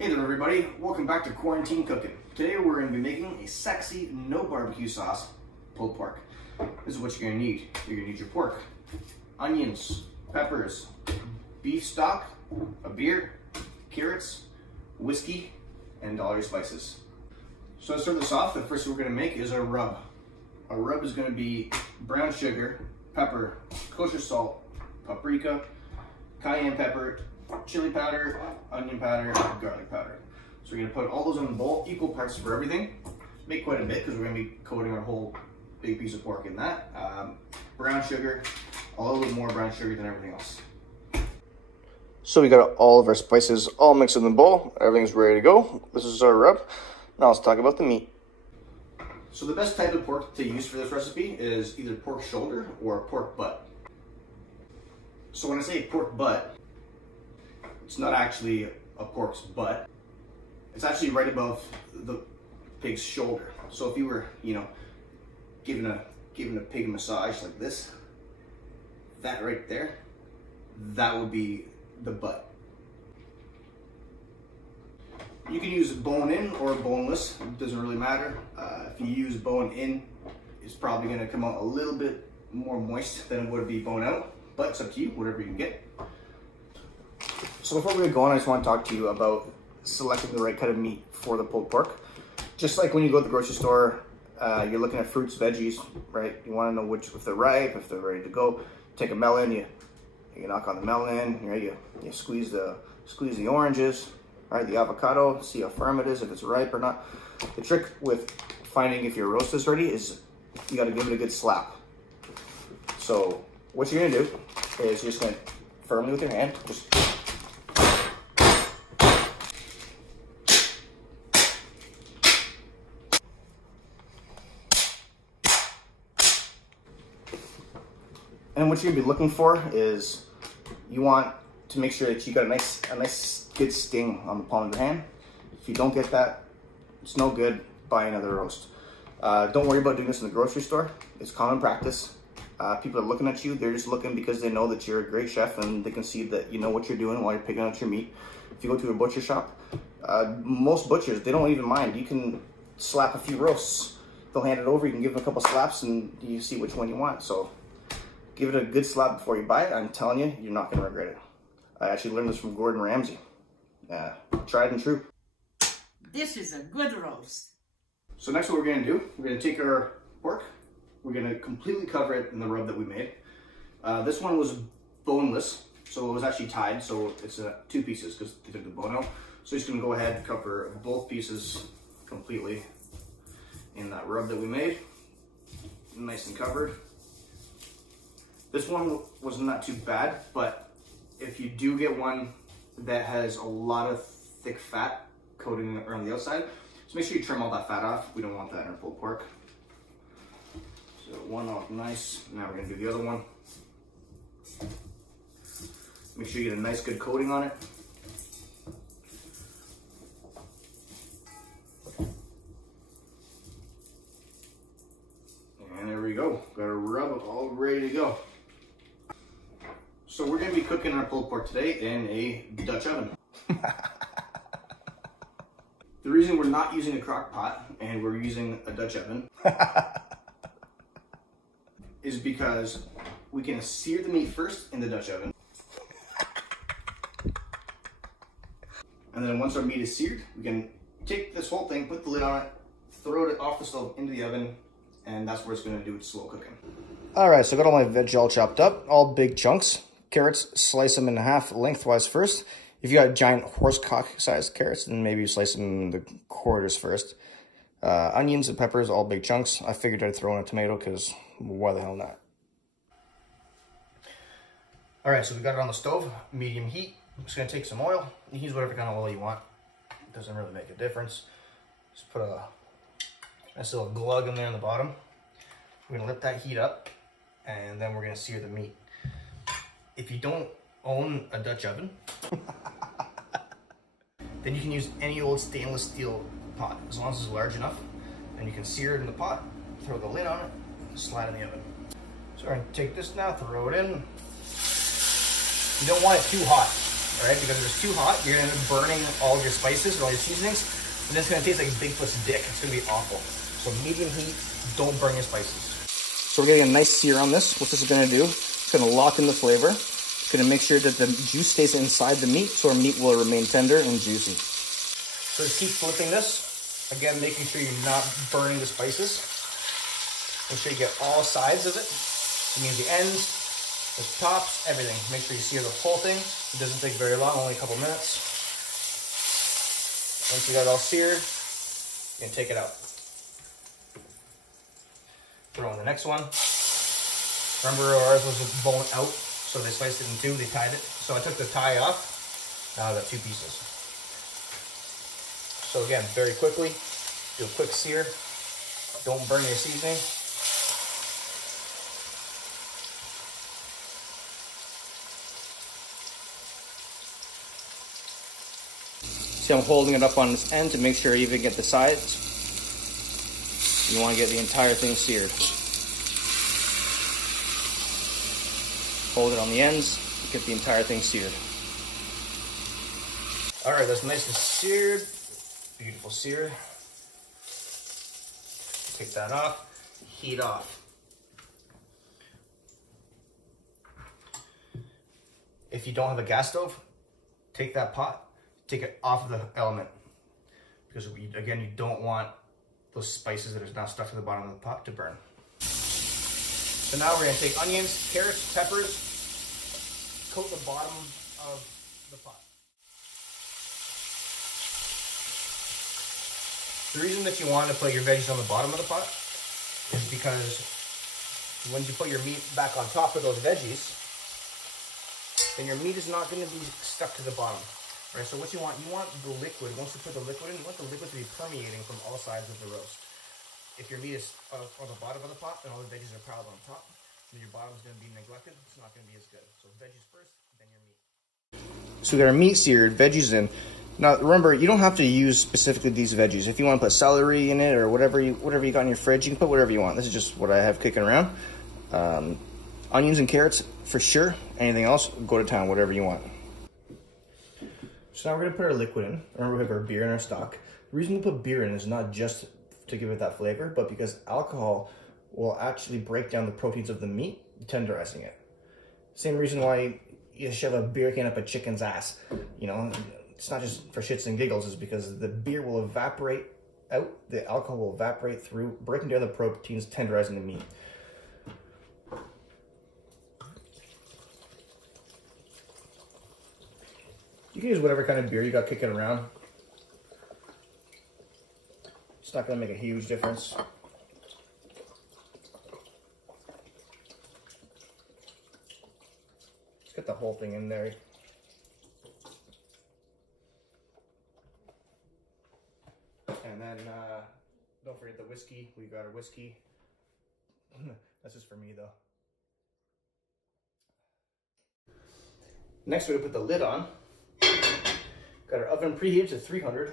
Hey there everybody, welcome back to Quarantine Cooking. Today we're going to be making a sexy, no barbecue sauce pulled pork. This is what you're going to need. You're going to need your pork, onions, peppers, beef stock, a beer, carrots, whiskey, and all your spices. So to start this off, the first thing we're going to make is a rub. Our rub is going to be brown sugar, pepper, kosher salt, paprika, cayenne pepper, chili powder, onion powder, and garlic powder. So we're going to put all those in the bowl, equal parts for everything. Make quite a bit because we're going to be coating our whole big piece of pork in that. Brown sugar, a little bit more brown sugar than everything else. So we got all of our spices all mixed in the bowl. Everything's ready to go. This is our rub. Now let's talk about the meat. So the best type of pork to use for this recipe is either pork shoulder or pork butt. So when I say pork butt, it's not actually a pork's butt. It's actually right above the pig's shoulder. So if you were, giving a pig a massage like this, that right there, that would be the butt. You can use bone in or boneless, it doesn't really matter. If you use bone in, it's probably gonna come out a little bit more moist than it would be bone out, but it's up to you, whatever you can get. So before we get going, I just want to talk to you about selecting the right kind of meat for the pulled pork. Just like when you go to the grocery store, you're looking at fruits, veggies, right? You want to know if they're ripe, if they're ready to go. Take a melon, you knock on the melon, you squeeze the oranges, right? The avocado, see how firm it is, if it's ripe or not. The trick with finding if your roast is ready is you got to give it a good slap. So what you're gonna do is you're just gonna firmly with your hand, just and what you're gonna be looking for is you want to make sure that you got a nice good sting on the palm of your hand. If you don't get that, it's no good. Buy another roast. Don't worry about doing this in the grocery store. It's common practice. People are looking at you. They're just looking because they know that you're a great chef and they can see that you know what you're doing while you're picking out your meat. If you go to a butcher shop, most butchers, they don't even mind. You can slap a few roasts. They'll hand it over. You can give them a couple slaps and you see which one you want. So give it a good slap before you buy it. I'm telling you, you're not going to regret it. I actually learned this from Gordon Ramsay. Tried and true. This is a good roast. So next what we're going to do, we're going to take our pork. We're going to completely cover it in the rub that we made. This one was boneless, so it was actually tied, so it's two pieces because they took the bone out. So just going to go ahead and cover both pieces completely in that rub that we made. Nice and covered. This one was not too bad, but if you do get one that has a lot of thick fat coating around the outside, so make sure you trim all that fat off. We don't want that in our pulled pork. So one off nice. Now we're gonna do the other one. Make sure you get a nice good coating on it. And there we go. Got a rub all ready to go. So we're gonna be cooking our pulled pork today in a Dutch oven. The reason we're not using a crock pot and we're using a Dutch oven is because we can sear the meat first in the Dutch oven. And then once our meat is seared, we can take this whole thing, put the lid on it, throw it off the stove into the oven, and that's where it's gonna do its slow cooking. All right, so I got all my veg all chopped up, all big chunks. Carrots, slice them in half lengthwise first. If you got giant horsecock sized carrots, then maybe you slice them in the quarters first. Onions and peppers, all big chunks. I figured I'd throw in a tomato because why the hell not? All right, so we got it on the stove, medium heat. I'm just gonna take some oil. You use whatever kind of oil you want. It doesn't really make a difference. Just put a nice little glug in there on the bottom. We're gonna let that heat up and then we're gonna sear the meat. If you don't own a Dutch oven, then you can use any old stainless steel pot, as long as it's large enough. And you can sear it in the pot, throw the lid on it, and slide in the oven. So we're gonna take this now, throw it in. You don't want it too hot. all right? Because if it's too hot, you're gonna end up burning all of your spices and all your seasonings, and it's gonna taste like Bigfoot's dick. It's gonna be awful. So medium heat, don't burn your spices. So we're getting a nice sear on this. What this is gonna do, it's gonna lock in the flavor. It's gonna make sure that the juice stays inside the meat, so our meat will remain tender and juicy. So just keep flipping this. Again, making sure you're not burning the spices. Make sure you get all sides of it. It means the ends, the tops, everything. Make sure you sear the whole thing. It doesn't take very long, only a couple minutes. Once you got it all seared, you can take it out. Throw in the next one. Remember, ours was a bone out, so they sliced it in two, they tied it. So I took the tie off, now I got two pieces. So again, very quickly, do a quick sear. Don't burn your seasoning. See, I'm holding it up on this end to make sure you even get the sides. You want to get the entire thing seared. Hold it on the ends, get the entire thing seared. All right, that's nice and seared. Beautiful sear. Take that off, heat off. If you don't have a gas stove, take that pot, take it off of the element. Because again, you don't want those spices that are now stuck to the bottom of the pot to burn. So now we're gonna take onions, carrots, peppers, coat the bottom of the pot. The reason that you want to put your veggies on the bottom of the pot is because when you put your meat back on top of those veggies, then your meat is not going to be stuck to the bottom, right? So what you want the liquid, once you put the liquid in, you want the liquid to be permeating from all sides of the roast. If your meat is on the bottom of the pot and all the veggies are piled on top, then your bottom is going to be neglected. It's not going to be as good. So veggies first, then your meat. So we got our meat seared, veggies in. Now remember, you don't have to use specifically these veggies. If you want to put celery in it or whatever you got in your fridge, you can put whatever you want. This is just what I have kicking around. Onions and carrots for sure. Anything else, go to town, whatever you want. So now we're gonna put our liquid in. Remember, we have our beer in our stock. The reason we put beer in is not just to give it that flavor, but because alcohol will actually break down the proteins of the meat, tenderizing it. Same reason why you shove a beer can up a chicken's ass, you know. It's not just for shits and giggles, it's because the beer will evaporate out, the alcohol will evaporate through, breaking down the proteins, tenderizing the meat. You can use whatever kind of beer you got kicking around. It's not going to make a huge difference. Let's get the whole thing in there. And then, don't forget the whiskey. We got our whiskey. That's just for me, though. Next, we're going to put the lid on. Got our oven preheated to 300.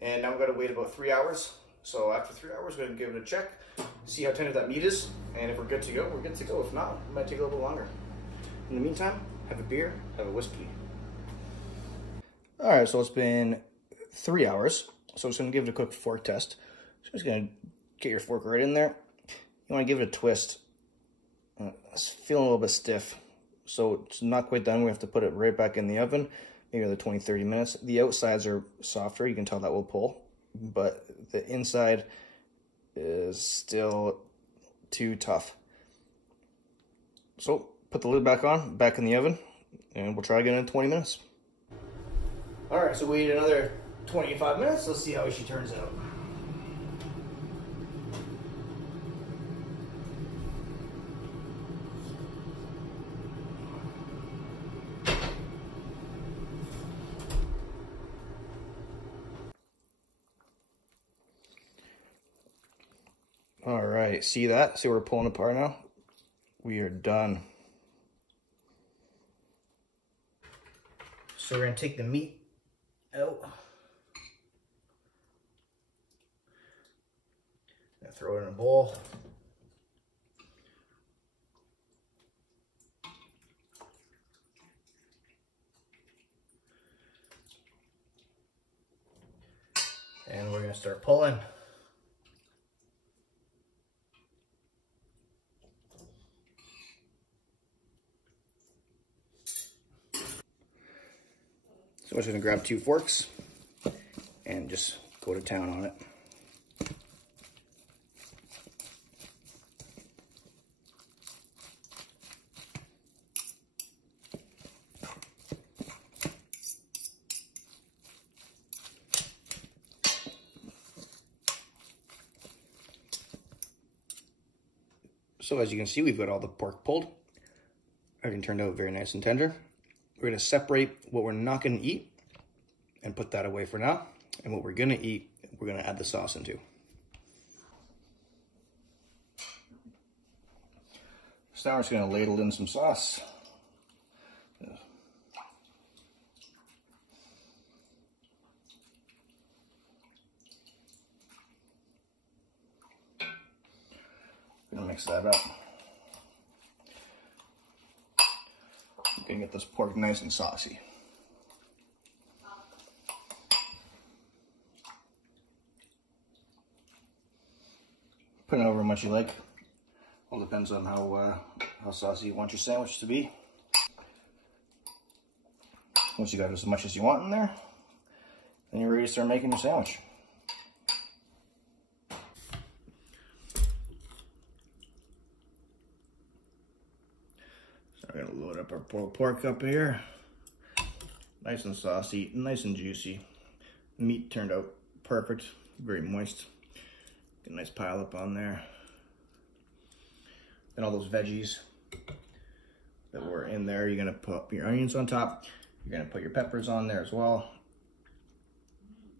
And now we've got to wait about 3 hours. So after 3 hours, we're going to give it a check, see how tender that meat is, and if we're good to go, we're good to go. If not, it might take a little bit longer. In the meantime, have a beer, have a whiskey. All right, so it's been 3 hours. So I'm just going to give it a quick fork test. So I'm just going to get your fork right in there. You want to give it a twist. It's feeling a little bit stiff. So it's not quite done. We have to put it right back in the oven, maybe another 20-30 minutes. The outsides are softer. You can tell that will pull. But the inside is still too tough. So put the lid back on, back in the oven, and we'll try again in 20 minutes. All right, so wait another 25 minutes. Let's see how she turns out. All right, see that? See, we're pulling apart now? We are done. So we're gonna take the meat out. throw it in a bowl. And we're gonna start pulling. So I'm just gonna grab 2 forks and just go to town on it. So as you can see, we've got all the pork pulled. Everything turned out very nice and tender. We're gonna separate what we're not gonna eat and put that away for now. And what we're gonna eat, we're gonna add the sauce into. So now we're just gonna ladle in some sauce. Gonna mix that up. I'm gonna get this pork nice and saucy. Put it over how much you like. All depends on how saucy you want your sandwich to be. Once you got as much as you want in there, then you're ready to start making your sandwich. So we're gonna load up our pulled pork up here. Nice and saucy, nice and juicy. The meat turned out perfect, very moist. Get a nice pile up on there. And all those veggies that were in there, you're gonna put your onions on top. You're gonna put your peppers on there as well.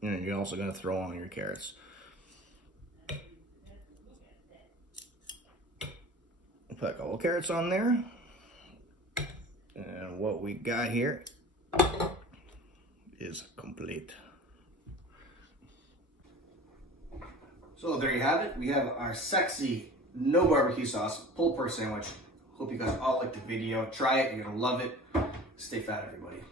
And you're also gonna throw on your carrots. Put a couple of carrots on there. And what we got here is complete. So there you have it. We have our sexy, no barbecue sauce, pulled pork sandwich. Hope you guys all liked the video. Try it, you're gonna love it. Stay fat, everybody.